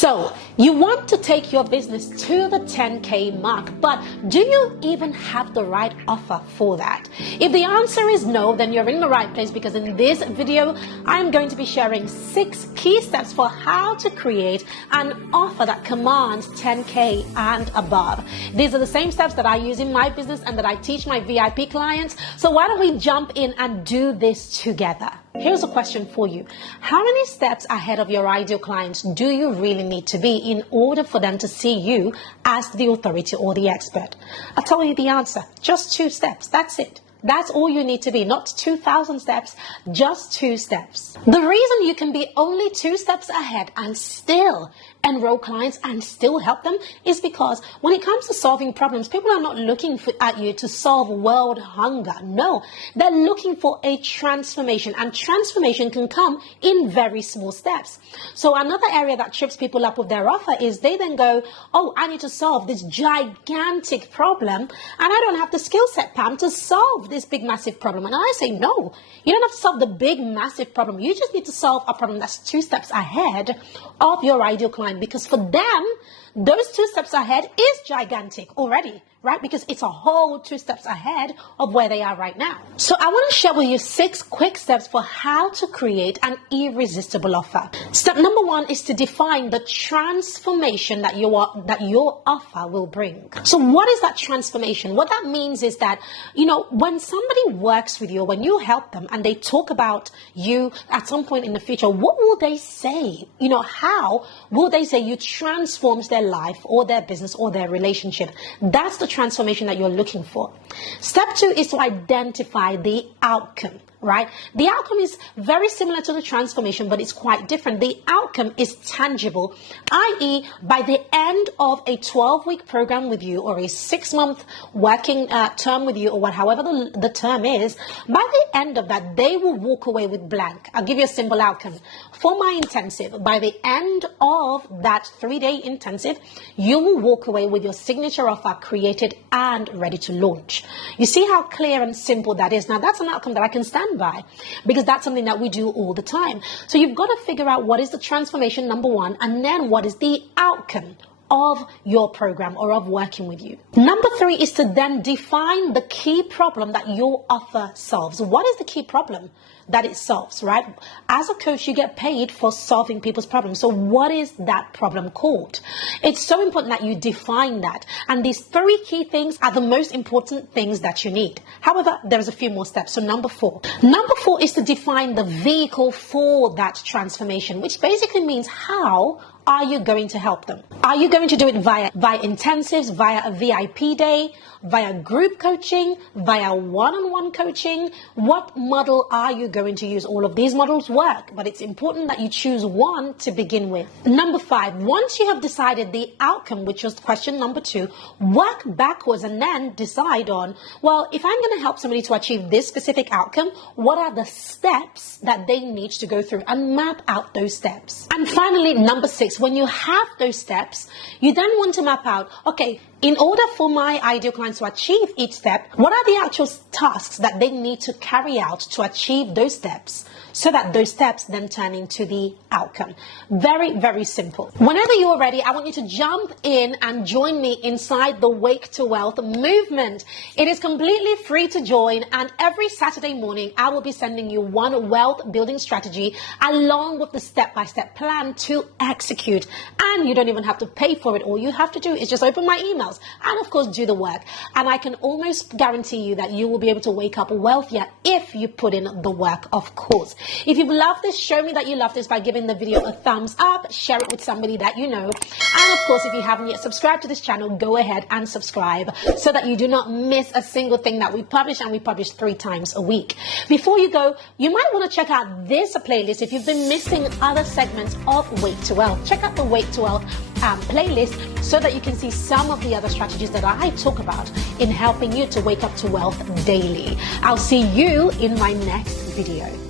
So you want to take your business to the 10K mark, but do you even have the right offer for that? If the answer is no, then you're in the right place, because in this video, I'm going to be sharing 6 key steps for how to create an offer that commands 10K and above. These are the same steps that I use in my business and that I teach my VIP clients. So why don't we jump in and do this together? Here's a question for you. How many steps ahead of your ideal clients do you really need to be in order for them to see you as the authority or the expert? I'll tell you the answer. Just 2 steps. That's it. That's all you need to be. Not 2,000 steps, just 2 steps. The reason you can be only 2 steps ahead and still enroll clients and still help them is because when it comes to solving problems, people are not looking at you to solve world hunger. No, they're looking for a transformation, and transformation can come in very small steps. So another area that trips people up with their offer is they then go, oh, I need to solve this gigantic problem, and I don't have the skill set, Pam, to solve this big massive problem. And I say, no, you don't have to solve the big massive problem. You just need to solve a problem that's 2 steps ahead of your ideal client, because for them, those 2 steps ahead is gigantic already, right? Because it's a whole 2 steps ahead of where they are right now. So I want to share with you 6 quick steps for how to create an irresistible offer. Step number 1 is to define the transformation that your offer will bring. So what is that transformation? What that means is that, when somebody works with you, when you help them and they talk about you at some point in the future, what will they say? How will they say you transformed their life or their business or their relationship? That's the transformation that you're looking for. Step 2 is to identify the outcome, right? The outcome is very similar to the transformation, but it's quite different. The outcome is tangible, i.e., by the end of a 12-week program with you or a 6-month working term with you, or however the term is, by the end of that, they will walk away with blank. I'll give you a simple outcome. For my intensive, by the end of that 3-day intensive, you will walk away with your signature offer created and ready to launch. You see how clear and simple that is? Now, that's an outcome that I can stand by, because that's something that we do all the time. So you've got to figure out what is the transformation, number 1, and then what is the outcome of your program or of working with you. Number 3 is to then define the key problem that your offer solves. What is the key problem that it solves, right? As a coach, you get paid for solving people's problems. So what is that problem called? It's so important that you define that. And these 3 key things are the most important things that you need. However, there's a few more steps. So number 4. Number 4 is to define the vehicle for that transformation, which basically means how are you going to help them? Are you going to do it via intensives, via a VIP day, via group coaching, via one-on-one coaching? What model are you going to use? All of these models work, but it's important that you choose one to begin with. Number 5, once you have decided the outcome, which was question number 2, work backwards and then decide on, well, if I'm going to help somebody to achieve this specific outcome, what are the steps that they need to go through, and map out those steps. And finally, number 6, when you have those steps, you then want to map out, okay, in order for my ideal clients to achieve each step, what are the actual tasks that they need to carry out to achieve those steps, so that those steps then turn into the outcome? Very, very simple. Whenever you're ready, I want you to jump in and join me inside the Wake to Wealth movement. It is completely free to join, and every Saturday morning, I will be sending you one wealth building strategy along with the step-by-step plan to execute. And you don't even have to pay for it. All you have to do is just open my emails and, of course, do the work. And I can almost guarantee you that you will be able to wake up wealthier if you put in the work, of course. If you've loved this, show me that you love this by giving the video a thumbs up, share it with somebody that you know. And of course, if you haven't yet subscribed to this channel, go ahead and subscribe so that you do not miss a single thing that we publish, and we publish 3 times a week. Before you go, you might want to check out this playlist if you've been missing other segments of Wake to Wealth. Check out the Wake to Wealth playlist so that you can see some of the other strategies that I talk about in helping you to wake up to wealth daily. I'll see you in my next video.